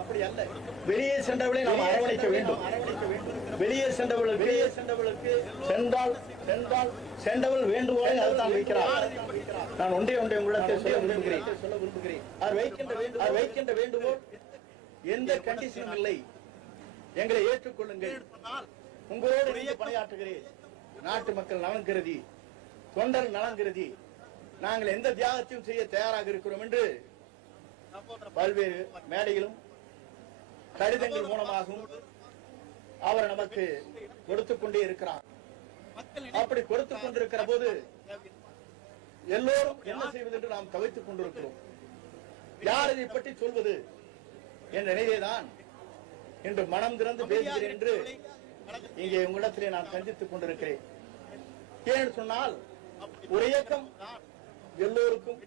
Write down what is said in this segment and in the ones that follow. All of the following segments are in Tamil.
அப்படி அல்ல வெளியே சென்றவர்களை நாம் அரவணைக்க வேண்டும். வெளியே சென்றவர்களுக்கு சென்றால் சென்றால் சென்றவள் வேண்டுகோளை அதுதான் வைக்கிறார் நான் ஒன்றே ஒன்றை உங்களிடத்தில் சொல்ல விரும்புகிறேன். சொல்ல விரும்புகிறேன். அவர் வைக்கின்ற வேண்டும் அவர் வைக்கின்ற வேண்டுகோள் எந்த கண்டிஷனும் இல்லை. எங்களை ஏற்றுக்கொள்ளுங்கள். உங்களோடு பணியாற்றுகிறேன். நாட்டு மக்கள் நலன் கருதி தொண்டர் நலன் கருதி நாங்கள் எந்த தியாகத்தையும் செய்ய தயாராக இருக்கிறோம் என்று பல்வேறு மேடையிலும் கடிதங்கள் மூலமாகவும் அவர் நமக்கு கொடுத்துக் கொண்டே இருக்கிறார். அப்படி கொடுத்துக் கொண்டிருக்கிற போது எல்லோரும் என்ன செய்வது என்று நாம் தவித்துக் கொண்டிருக்கிறோம். யார் இதை பற்றி சொல்வது? என்ற நிலையிலேதான் இன்று மனம் திறந்து பேசுகிறேன் என்று இங்கே உங்களிடத்திலே நான் சந்தித்துக் கொண்டிருக்கிறேன். ஏன்னு சொன்னால் ஒரு இயக்கம் எல்லோருக்கும்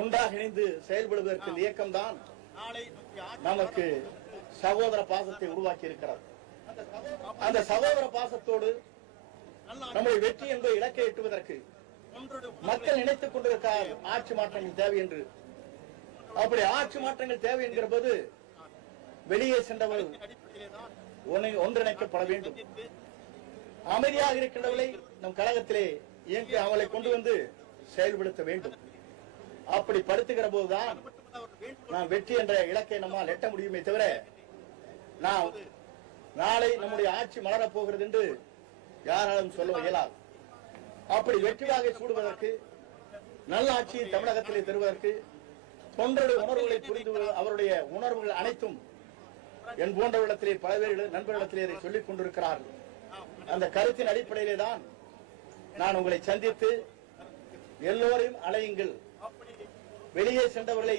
ஒன்றாக இணைந்து செயல்படுவதற்கு இயக்கம் தான் நமக்கு சகோதர பாசத்தை உருவாக்கி இருக்கிறது அந்த சகோதர பாசத்தோடு நம்முடைய வெற்றி என்பதை இலக்கை எட்டுவதற்கு மக்கள் நினைத்துக் கொண்டிருக்கிறார் ஆட்சி மாற்றங்கள் தேவை என்று. அப்படி ஆட்சி மாற்றங்கள் தேவை என்கிற போது வெளியே சென்றவர் ஒன்றை- ஒன்றிணைக்கப்பட வேண்டும். அமைதியாக இருக்கின்றவர்களை நம் கழகத்திலே இயங்கி அவளை கொண்டு வந்து செயல்படுத்த வேண்டும். அப்படி படுத்துகிற போதுதான் நான் வெற்றி என்ற இலக்கை நம்மால் எட்ட முடியுமே தவிர நாம் நாளை நம்முடைய ஆட்சி மலரப் போகிறது என்று யாராலும் சொல்ல இயலாது. அப்படி வெற்றியாக சூடுவதற்கு நல்ல ஆட்சியை தமிழகத்திலே தருவதற்கு தொண்டருடைய உணர்வுகளை புரிந்து அவருடைய உணர்வுகள் அனைத்தும் என் போன்றவரிடத்திலே பல பேர் நண்பர்களிடத்திலே இதை சொல்லிக் கொண்டிருக்கிறார்கள் அந்த கருத்தின் அடிப்படையிலே தான் நான் உங்களை சந்தித்து எல்லோரையும் அலையுங்கள் வெளியே சென்றவர்களை